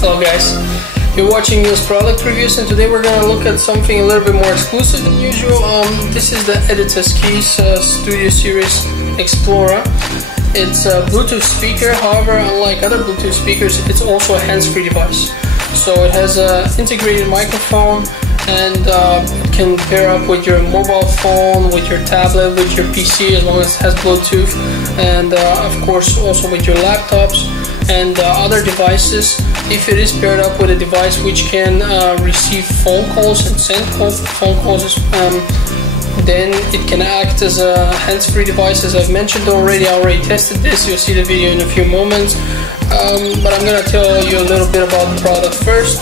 Hello guys, you're watching Nino's product reviews, and today we're going to look at something a little bit more exclusive than usual. This is the Editorskeys Studio Series Xplorer. It's a Bluetooth speaker, however unlike other Bluetooth speakers it's also a hands-free device. So it has an integrated microphone and it can pair up with your mobile phone, with your tablet, with your PC as long as it has Bluetooth, and of course also with your laptops and other devices. If it is paired up with a device which can receive phone calls and send phone calls, then it can act as a hands-free device. As I've mentioned already, I already tested this. You'll see the video in a few moments, but I'm going to tell you a little bit about the product first.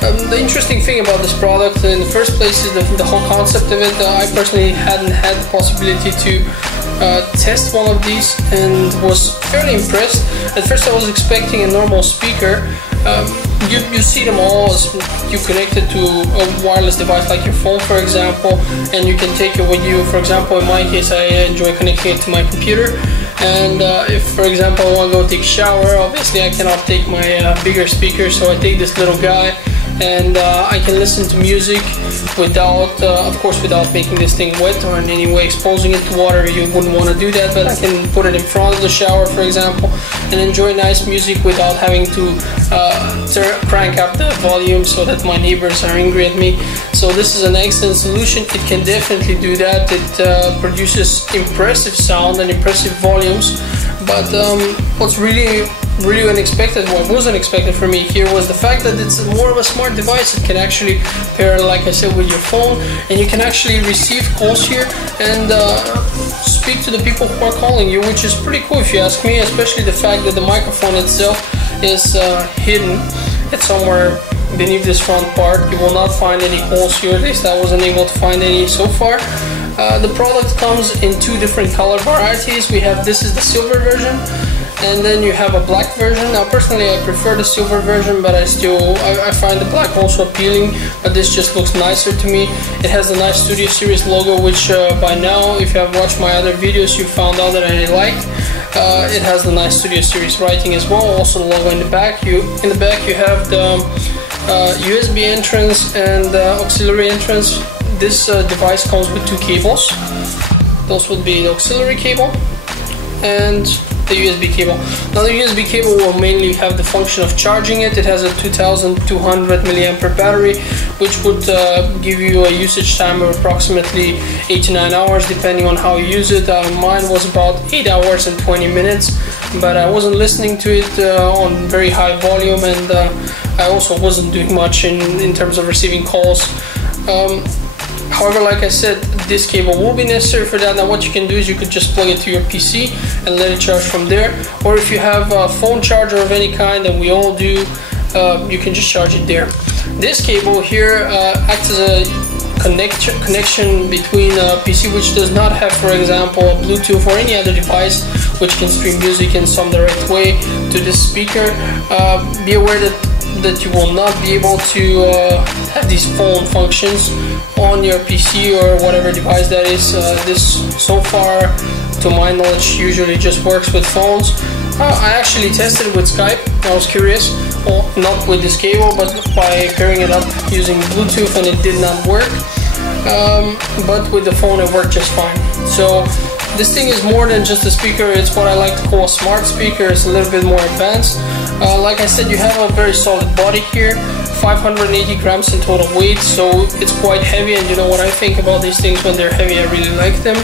The interesting thing about this product in the first place is the whole concept of it. I personally hadn't had the possibility to test one of these and was fairly impressed. At first I was expecting a normal speaker. You see them all as you connect it to a wireless device like your phone, for example, and you can take it with you. For example, in my case, I enjoy connecting it to my computer, and if for example I want to go take a shower, obviously I cannot take my bigger speaker, so I take this little guy, and I can listen to music without, of course, without making this thing wet or in any way exposing it to water. You wouldn't want to do that, but I can put it in front of the shower, for example, and enjoy nice music without having to crank up the volume so that my neighbors are angry at me. So this is an excellent solution. It can definitely do that. It produces impressive sound and impressive volumes, but what's really unexpected, what wasn't expected for me here, was the fact that it's more of a smart device. It can actually pair, like I said, with your phone, and you can actually receive calls here and speak to the people who are calling you, which is pretty cool if you ask me, especially the fact that the microphone itself is hidden. It's somewhere beneath this front part. You will not find any holes here, at least I wasn't able to find any so far. The product comes in two different color varieties. We have, this is the silver version, and then you have a black version. Now personally I prefer the silver version, but I find the black also appealing, but this just looks nicer to me. It has a nice Studio Series logo, which by now, if you have watched my other videos, you found out that I like. It has the nice Studio Series writing as well, also the logo in the back. In the back you have the USB entrance and auxiliary entrance. This device comes with two cables. Those would be the auxiliary cable and the USB cable. Now the USB cable will mainly have the function of charging it. It has a 2200 milliampere battery, which would give you a usage time of approximately 8 to 9 hours depending on how you use it. Mine was about 8 hours and 20 minutes, but I wasn't listening to it on very high volume, and I also wasn't doing much in terms of receiving calls. However, like I said, this cable will be necessary for that. Now what you can do is you could just plug it to your PC and let it charge from there, or if you have a phone charger of any kind, and we all do, you can just charge it there. This cable here acts as a connection between a PC which does not have, for example, a Bluetooth or any other device which can stream music in some direct way to this speaker. Be aware that you will not be able to have these phone functions on your PC or whatever device that is. This, so far, to my knowledge, usually just works with phones. I actually tested it with Skype. I was curious, well, not with this cable, but by pairing it up using Bluetooth, and it did not work. But with the phone it worked just fine. So this thing is more than just a speaker. It's what I like to call a smart speaker. It's a little bit more advanced. Like I said, you have a very solid body here, 580 grams in total weight, so it's quite heavy, and you know what I think about these things when they're heavy, I really like them.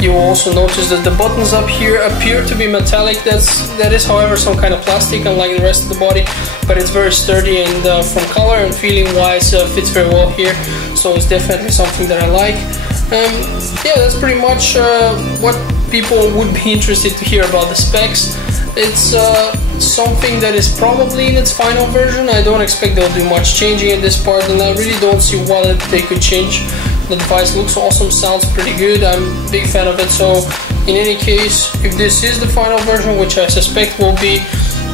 You will also notice that the buttons up here appear to be metallic. That is, however, some kind of plastic, unlike the rest of the body, but it's very sturdy, and from color and feeling wise fits very well here, so it's definitely something that I like. Yeah, that's pretty much what people would be interested to hear about the specs. It's something that is probably in its final version. I don't expect they'll do much changing in this part, and I really don't see what they could change. The device looks awesome, sounds pretty good, I'm a big fan of it. So in any case, if this is the final version, which I suspect will be,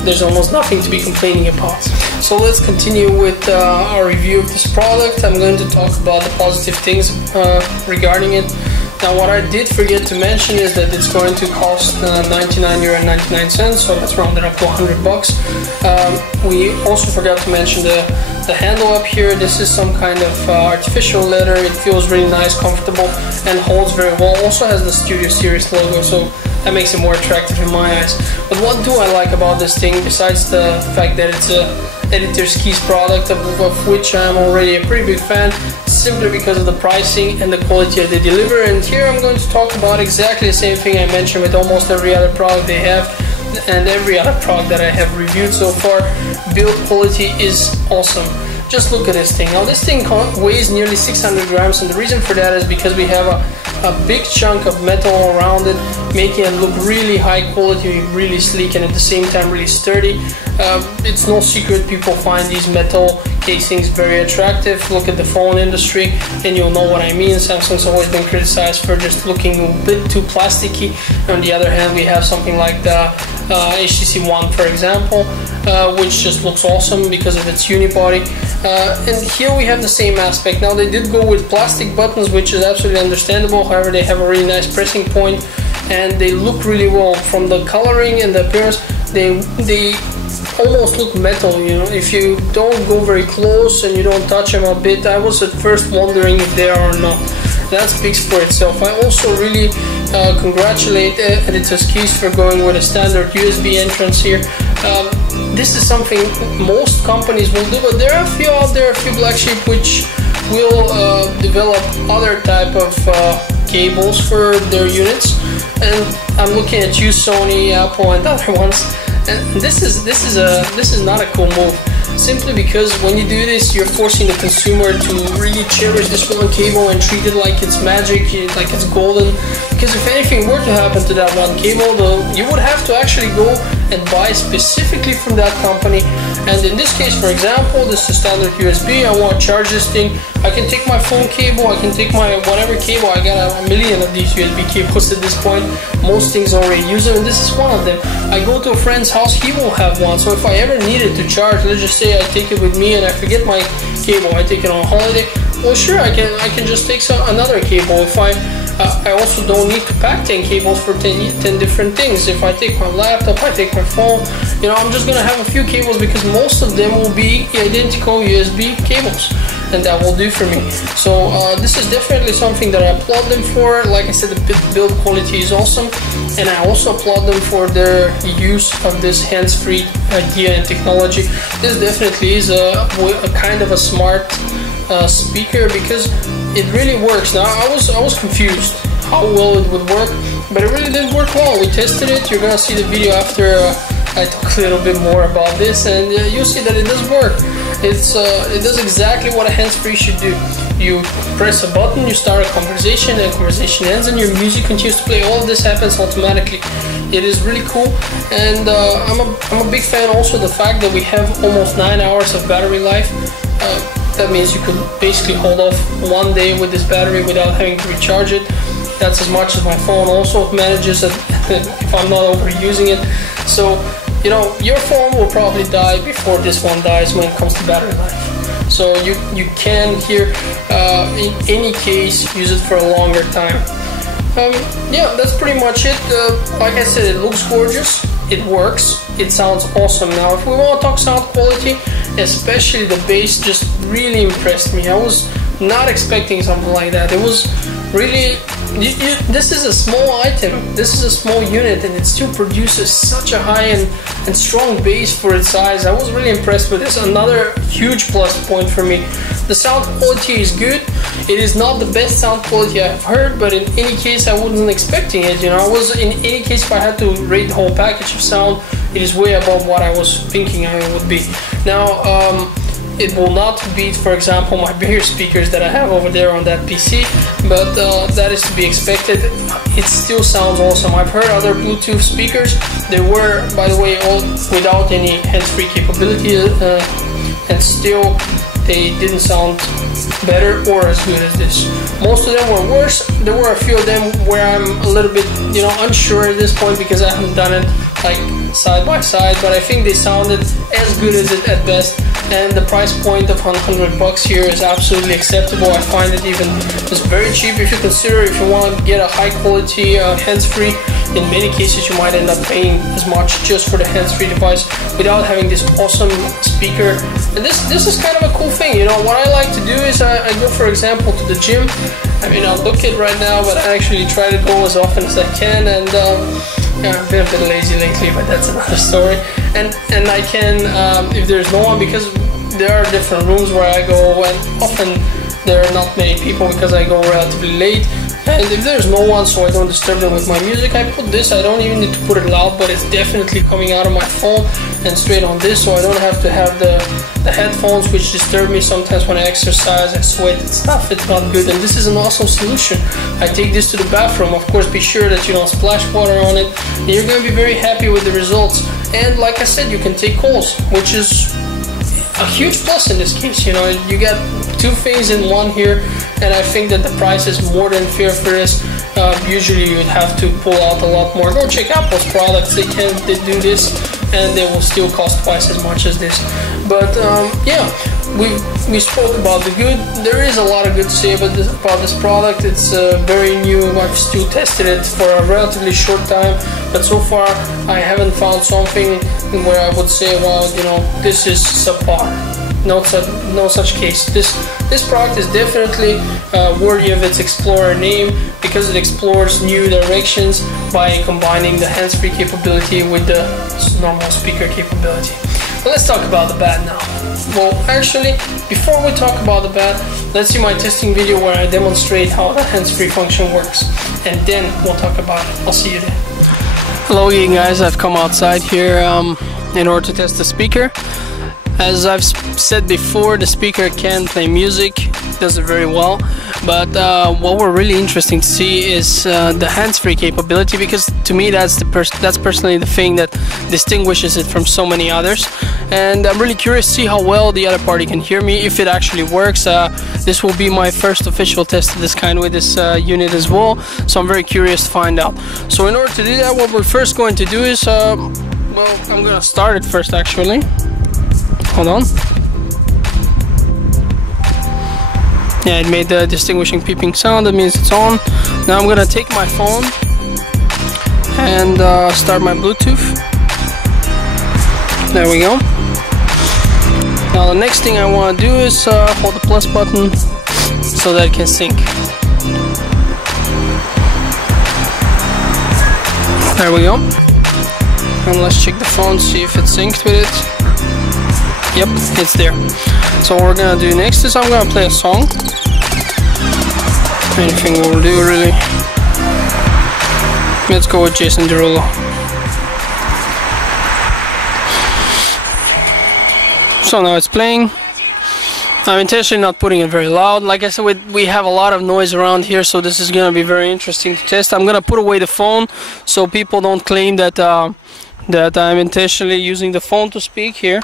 there's almost nothing to be complaining about. So let's continue with our review of this product. I'm going to talk about the positive things regarding it. Now, what I did forget to mention is that it's going to cost €99.99, so that's rounded up to $100. We also forgot to mention the handle up here. This is some kind of artificial leather. It feels really nice, comfortable, and holds very well. Also has the Studio Series logo, so that makes it more attractive in my eyes. But what do I like about this thing, besides the fact that it's a Editorskeys product, of which I'm already a pretty big fan, simply because of the pricing and the quality that they deliver. And here I'm going to talk about exactly the same thing I mentioned with almost every other product they have, and every other product that I have reviewed so far. Build quality is awesome. Just look at this thing. Now, this thing weighs nearly 600 grams, and the reason for that is because we have a big chunk of metal around it, making it look really high quality, really sleek, and at the same time really sturdy. It's no secret people find these metal casings very attractive. Look at the phone industry and you'll know what I mean. Samsung's always been criticized for just looking a bit too plasticky. On the other hand, we have something like the HTC One, for example, which just looks awesome because of its unibody. And here we have the same aspect. Now, they did go with plastic buttons, which is absolutely understandable. However, they have a really nice pressing point and they look really well. From the coloring and the appearance, they almost look metal, you know. If you don't go very close and you don't touch them a bit, I was at first wondering if they are or not. That speaks for itself. I also really congratulate Editorskeys for going with a standard USB entrance here. This is something most companies will do, but there are a few out there, a few black sheep, which will develop other type of cables for their units. And I'm looking at you, Sony, Apple, and other ones. And this is not a cool move. Simply because when you do this, you're forcing the consumer to really cherish this one cable and treat it like it's magic, like it's golden. Because if anything were to happen to that one cable, you would have to actually go and buy specifically from that company. And in this case, for example, this is standard USB. I want to charge this thing. I can take my phone cable, I can take my whatever cable. I got a million of these USB cables at this point. Most things already use them, and this is one of them. I go to a friend's house, he will have one. So if I ever needed to charge, let's just say I take it with me and I forget my cable, I take it on holiday, well, sure, I can just take another cable. If I also don't need to pack 10 cables for 10 different things. If I take my laptop, I take my phone, you know, I'm just gonna have a few cables because most of them will be identical USB cables, and that will do for me. So this is definitely something that I applaud them for. Like I said, the build quality is awesome, and I also applaud them for their use of this hands-free idea and technology. This definitely is a kind of a smart speaker, because it really works. Now, I was confused how well it would work, but it really did work well. We tested it. You're gonna see the video after I talk a little bit more about this, and you'll see that it does work. It does exactly what a hands-free should do. You press a button, you start a conversation, and the conversation ends, and your music continues to play. All of this happens automatically. It is really cool, and I'm a big fan also of the fact that we have almost 9 hours of battery life. That means you could basically hold off one day with this battery without having to recharge it. That's as much as my phone also manages it if I'm not overusing it. So, you know, your phone will probably die before this one dies when it comes to battery life. So you can here, in any case, use it for a longer time. Yeah, that's pretty much it. Like I said, it looks gorgeous, it works, it sounds awesome. Now, if we want to talk sound quality, especially the bass just really impressed me. I was not expecting something like that. It was really, this is a small item, this is a small unit, and it still produces such a high and strong bass for its size. I was really impressed with this. Another huge plus point for me. The sound quality is good. It is not the best sound quality I've heard, but in any case, I wasn't expecting it. You know, in any case, if I had to rate the whole package of sound, it is way above what I was thinking it would be. Now, it will not beat, for example, my bigger speakers that I have over there on that PC, but that is to be expected. It still sounds awesome. I've heard other Bluetooth speakers. They were, by the way, all without any hands-free capability, and still they didn't sound better or as good as this. Most of them were worse. There were a few of them where I'm a little bit, you know, unsure at this point because I haven't done it like side by side, but I think they sounded as good as it at best. And the price point of $100 here is absolutely acceptable. I find it even just very cheap if you consider if you want to get a high quality hands-free. In many cases you might end up paying as much just for the hands-free device without having this awesome speaker. And this is kind of a cool thing, you know. What I like to do is I go, for example, to the gym. I mean, I'll look it right now, but I actually try to go as often as I can, and yeah, I've been a bit lazy lately, but that's another story. And I can, if there's no one, because there are different rooms where I go, and often there are not many people because I go relatively late. And if there's no one, so I don't disturb them with my music, I put this. I don't even need to put it loud, but it's definitely coming out of my phone and straight on this, so I don't have to have the headphones, which disturb me sometimes when I exercise, I sweat and stuff. It's not good, and this is an awesome solution. I take this to the bathroom. Of course, be sure that you don't splash water on it, and you're going to be very happy with the results. And like I said, you can take calls, which is a huge plus in this case. You know, you get two things in one here, and I think that the price is more than fair for this. Usually you would have to pull out a lot more. Go check Apple's products, they do this, and they will still cost twice as much as this. But yeah, we spoke about the good. There is a lot of good to say about this product. It's very new. I've still tested it for a relatively short time, but so far I haven't found something where I would say, well, you know, this is subpar. No such case. This product is definitely worthy of its Xplorer name because it explores new directions by combining the hands-free capability with the normal speaker capability. But let's talk about the bad now. Well, actually, before we talk about the bad, let's see my testing video where I demonstrate how the hands-free function works, and then we'll talk about it. I'll see you then. Hello again, guys. I've come outside here in order to test the speaker. As I've said before, the speaker can play music, does it very well, but what we're really interesting to see is the hands-free capability, because to me that's personally the thing that distinguishes it from so many others. And I'm really curious to see how well the other party can hear me, if it actually works. This will be my first official test of this kind with this unit as well, so I'm very curious to find out. So in order to do that, what we're first going to do is, well, I'm going to start it first actually. Hold on. Yeah, it made the distinguishing beeping sound. That means it's on. Now I'm gonna take my phone and start my Bluetooth. There we go. Now the next thing I want to do is hold the plus button so that it can sync. There we go. And let's check the phone, see if it's synced with it. Yep, it's there. So what we're gonna do next is I'm gonna play a song. Anything will do, really. Let's go with Jason Derulo. So now it's playing. I'm intentionally not putting it very loud. Like I said, we have a lot of noise around here, so this is gonna be very interesting to test. I'm gonna put away the phone so people don't claim that that I'm intentionally using the phone to speak here.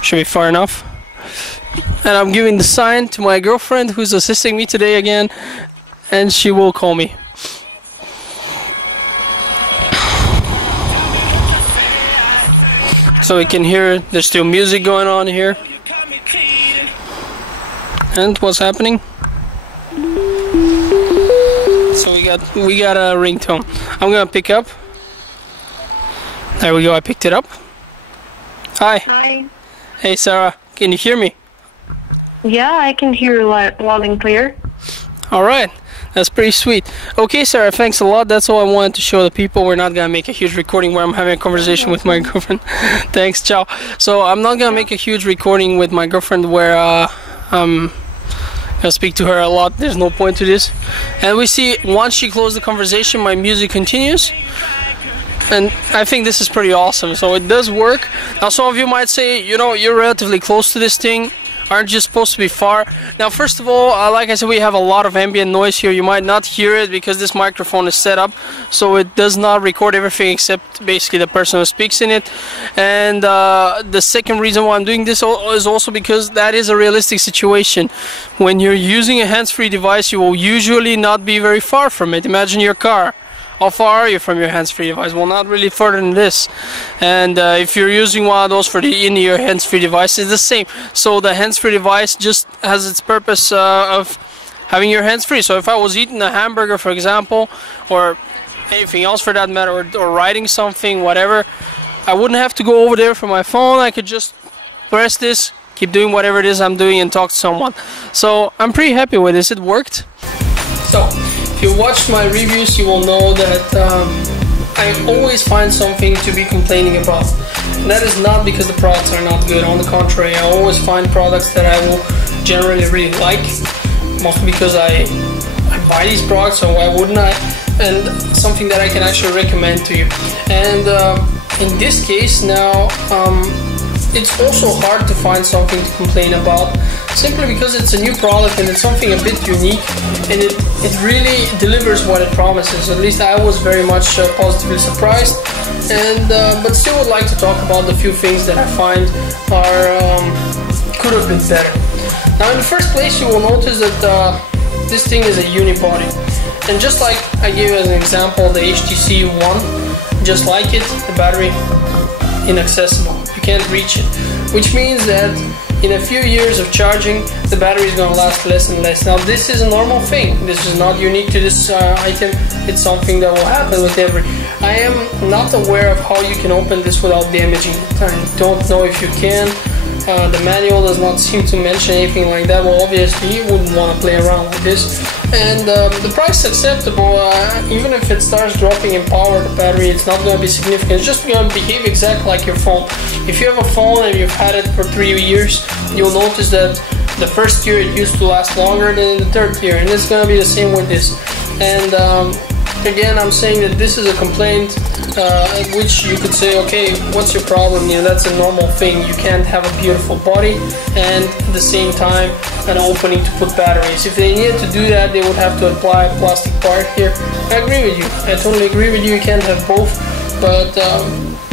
Should be far enough. And I'm giving the sign to my girlfriend who's assisting me today again, and she will call me. So we can hear there's still music going on here. And what's happening? So we got a ringtone. I'm gonna pick up. There we go, I picked it up. Hi. Hi. Hey Sarah, can you hear me? Yeah, I can hear you loud and clear. Alright, that's pretty sweet. Okay Sarah, thanks a lot. That's all I wanted to show the people. We're not gonna make a huge recording where I'm having a conversation with my girlfriend. Thanks, ciao. So I'm not gonna make a huge recording with my girlfriend where I'm gonna speak to her a lot. There's no point to this. And we see once she closed the conversation, my music continues. and I think this is pretty awesome. So it does work. Now some of you might say, you know, you're relatively close to this thing, aren't you supposed to be far? Now first of all, like I said, we have a lot of ambient noise here. You might not hear it because this microphone is set up so it does not record everything except basically the person who speaks in it. And the second reason why I'm doing this is also because that is a realistic situation. When you're using a hands-free device, you will usually not be very far from it. Imagine your car. How far are you from your hands-free device? Well, not really further than this. And if you're using one of those for the in-ear hands-free device, it's the same. So the hands-free device just has its purpose of having your hands free. So if I was eating a hamburger, for example, or anything else for that matter, or writing something, whatever, I wouldn't have to go over there for my phone. I could just press this, keep doing whatever it is I'm doing, and talk to someone. So I'm pretty happy with this. It worked. So if you watched my reviews, you will know that I always find something to be complaining about. And that is not because the products are not good. On the contrary, I always find products that I will generally really like, mostly because I buy these products, so why wouldn't I? And something that I can actually recommend to you. And in this case now, it's also hard to find something to complain about, simply because it's a new product and it's something a bit unique, and it really delivers what it promises. At least I was very much positively surprised, and but still would like to talk about the few things that I find are could have been better. Now, in the first place, you will notice that this thing is a unibody, and just like I gave as an example the HTC One, just like it, the battery inaccessible. You can't reach it, which means that in a few years of charging, the battery is going to last less and less. Now, this is a normal thing. This is not unique to this item. It's something that will happen with every. I am not aware of how you can open this without damaging it. I don't know if you can. The manual does not seem to mention anything like that. Well, obviously you wouldn't want to play around with this. And the price is acceptable. Even if it starts dropping in power, the battery, it's not going to be significant. It's just going to behave exactly like your phone. If you have a phone and you've had it for 3 years, you'll notice that the first year it used to last longer than in the third year, and it's going to be the same with this. And again, I'm saying that this is a complaint, which you could say, okay, what's your problem? You know, that's a normal thing. You can't have a beautiful body and at the same time an opening to put batteries. If they needed to do that, they would have to apply a plastic part here. I agree with you. I totally agree with you. You can't have both, but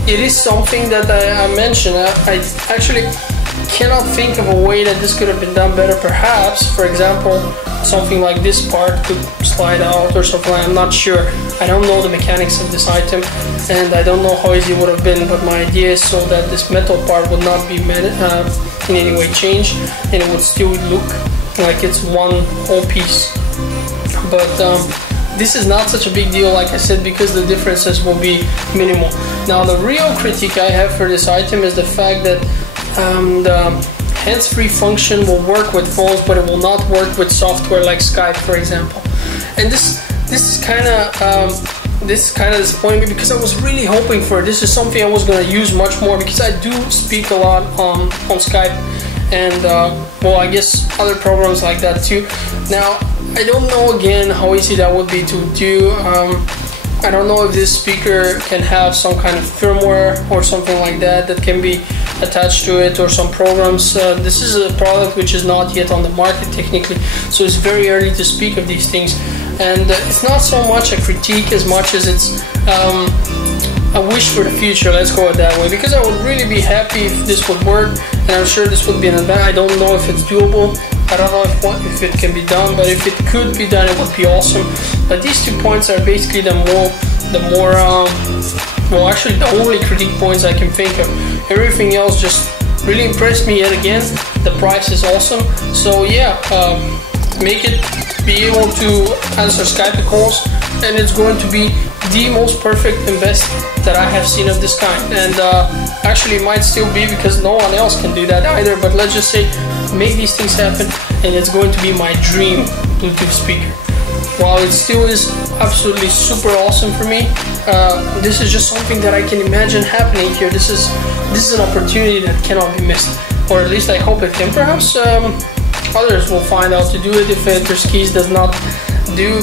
it is something that I mentioned. I actually cannot think of a way that this could have been done better. Perhaps, for example, something like this part could slide out or something. I'm not sure. I don't know the mechanics of this item, and I don't know how easy it would have been, but my idea is so that this metal part would not be in any way changed, and it would still look like it's one whole piece. But this is not such a big deal, like I said, because the differences will be minimal. Now, the real critique I have for this item is the fact that the hands-free function will work with phones, but it will not work with software like Skype, for example. And this is kind of disappointing me, because I was really hoping for it. This is something I was going to use much more, because I do speak a lot on Skype, and well, I guess other programs like that too. Now, I don't know again how easy that would be to do. I don't know if this speaker can have some kind of firmware or something like that that can be attached to it, or some programs. This is a product which is not yet on the market technically, so it's very early to speak of these things. And it's not so much a critique as much as it's a wish for the future, let's go it that way, because I would really be happy if this would work, and I'm sure this would be an advantage. I don't know if it's doable. I don't know if it can be done, but if it could be done, it would be awesome. But these 2 points are basically well, actually the only critique points I can think of. Everything else just really impressed me yet again. The price is awesome. So yeah, make it be able to answer Skype calls, and it's going to be the most perfect and best that I have seen of this kind. And actually it might still be, because no one else can do that either, but let's just say make these things happen, and it's going to be my dream Bluetooth speaker. While it still is absolutely super awesome for me, this is just something that I can imagine happening here. This is an opportunity that cannot be missed, or at least I hope it can. Perhaps others will find out to do it. If Editorskeys does not do,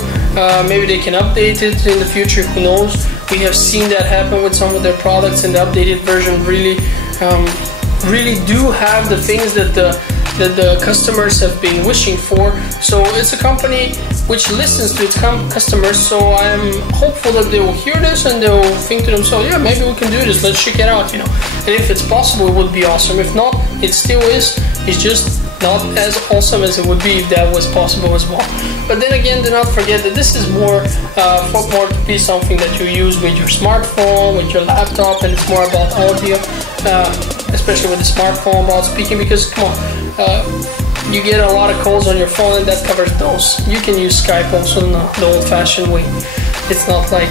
maybe they can update it in the future, who knows. We have seen that happen with some of their products, and the updated version really do have the things that the customers have been wishing for. So it's a company which listens to its customers, so I'm hopeful that they will hear this and they'll think to themselves, yeah, maybe we can do this, let's check it out, you know. And if it's possible, it would be awesome. If not, it still is. It's just not as awesome as it would be if that was possible as well. But then again, do not forget that this is more to be something that you use with your smartphone, with your laptop, and it's more about audio, especially with the smartphone, about speaking, because come on, you get a lot of calls on your phone, and that covers those. You can use Skype also in the old-fashioned way. It's not like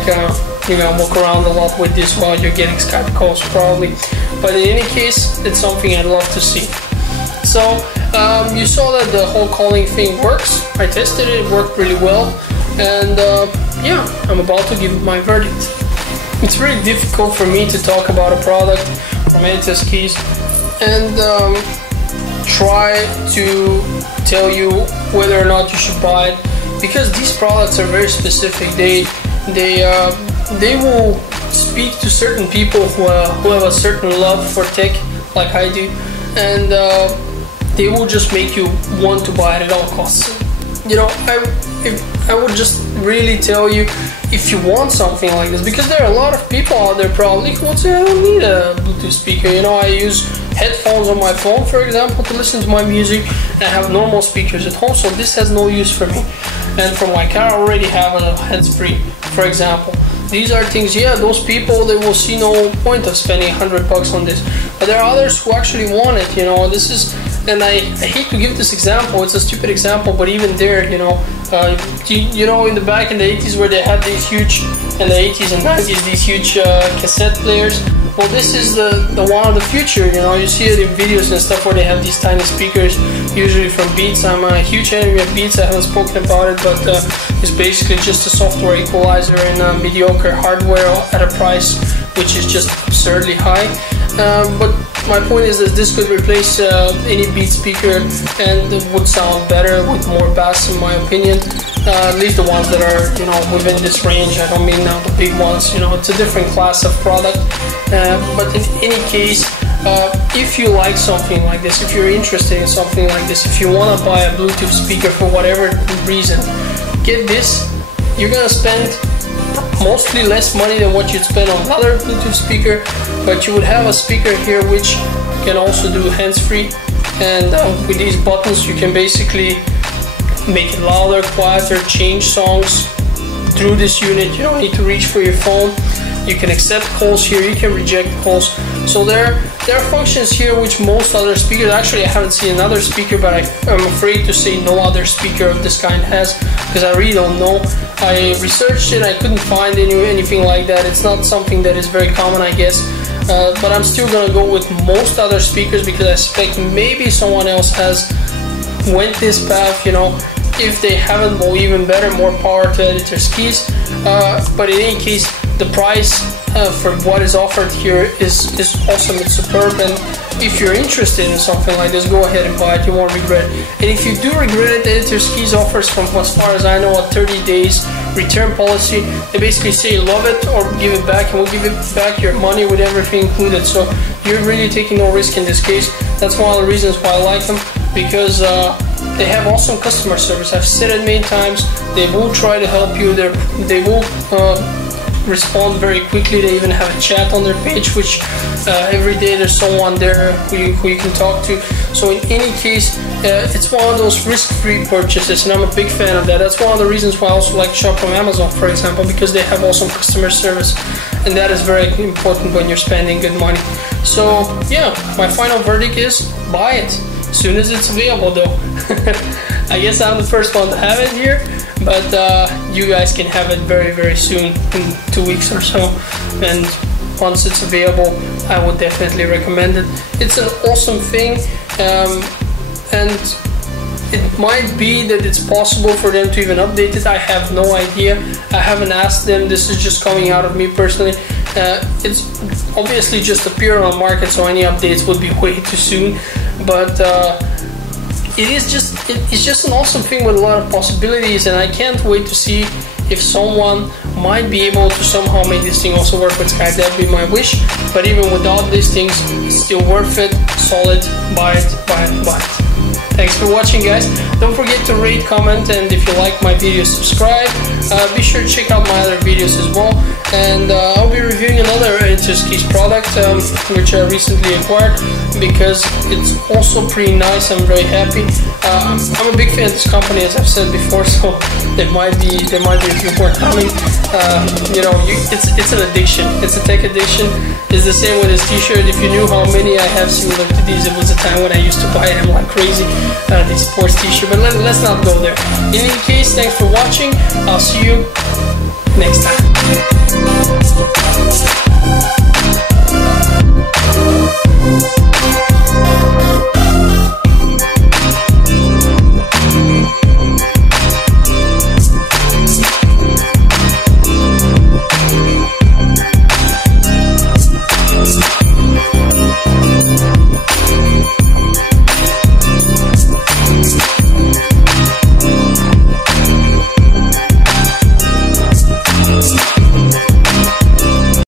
you're gonna walk around a lot with this while you're getting Skype calls, probably. But in any case, it's something I'd love to see. So you saw that the whole calling thing works. I tested it, it worked really well, and yeah, I'm about to give my verdict. It's very difficult for me to talk about a product from Editorskeys and try to tell you whether or not you should buy it, because these products are very specific. They will speak to certain people who have a certain love for tech, like I do, and they will just make you want to buy it at all costs. You know, I would just really tell you, if you want something like this, because there are a lot of people out there probably who will say, I don't need a Bluetooth speaker. You know, I use headphones on my phone, for example, to listen to my music, and I have normal speakers at home, so this has no use for me. And for my car, I already have a hands-free, for example. These are things, yeah, those people, they will see no point of spending $100 on this. But there are others who actually want it, you know. This is, and I hate to give this example, it's a stupid example, but even there, you know, you know, in the back in the 80s where they had these huge, in the 80s and 90s, these huge cassette players. Well, this is the one of the future, you know. You see it in videos and stuff where they have these tiny speakers, usually from Beats. I'm a huge enemy of Beats. I haven't spoken about it, but it's basically just a software equalizer and mediocre hardware at a price which is just absurdly high. But my point is that this could replace any Beats speaker, and it would sound better with more bass, in my opinion. At least the ones that are, you know, within this range. I don't mean now the big ones. You know, it's a different class of product. But in any case, if you like something like this, if you're interested in something like this, if you want to buy a Bluetooth speaker for whatever reason, get this. You're gonna spend mostly less money than what you'd spend on another Bluetooth speaker, but you would have a speaker here which can also do hands-free, and with these buttons you can basically make it louder, quieter, change songs through this unit. You don't need to reach for your phone. You can accept calls here, you can reject calls. So there are functions here which most other speakers, actually I haven't seen another speaker, but I'm afraid to say no other speaker of this kind has, because I really don't know. I researched it, I couldn't find anything like that. It's not something that is very common, I guess. But I'm still gonna go with most other speakers, because I suspect maybe someone else has went this path, you know. If they haven't, well, even better, more power to Editorskeys. But in any case, the price for what is offered here is awesome, it's superb, and if you're interested in something like this, go ahead and buy it, you won't regret it. And if you do regret it, Editorskeys offers, from as far as I know, a 30 days return policy. They basically say love it or give it back, and we'll give it back your money with everything included. So you're really taking no risk in this case. That's one of the reasons why I like them, because they have awesome customer service. I've said it many times. They will try to help you. They will respond very quickly. They even have a chat on their page, which every day there's someone there who you can talk to. So in any case, it's one of those risk-free purchases, and I'm a big fan of that. That's one of the reasons why I also like to shop from Amazon, for example, because they have awesome customer service, and that is very important when you're spending good money. So yeah, my final verdict is buy it. As soon as it's available, though. I guess I'm the first one to have it here, but you guys can have it very, very soon, in 2 weeks or so. And once it's available, I would definitely recommend it. It's an awesome thing, and it might be that it's possible for them to even update it. I have no idea. I haven't asked them. This is just coming out of me personally. It's obviously just appeared on the market, so any updates would be way too soon. But it's just an awesome thing with a lot of possibilities, and I can't wait to see if someone might be able to somehow make this thing also work with Skype. That'd be my wish. But even without these things, it's still worth it. Solid. Buy it, buy it, buy it. Thanks for watching, guys. Don't forget to rate, comment, and if you like my video, subscribe. Be sure to check out my other videos as well. And I'll be reviewing another Editorskeys product, which I recently acquired, because it's also pretty nice. I'm very happy. I'm a big fan of this company, as I've said before, so there might be a few more coming. You know, it's an addiction. It's a tech addiction. It's the same with this t-shirt. If you knew how many I have similar to these, it was a time when I used to buy them like crazy, these sports t-shirts. But let's not go there. In any case, thanks for watching. I'll see you next time.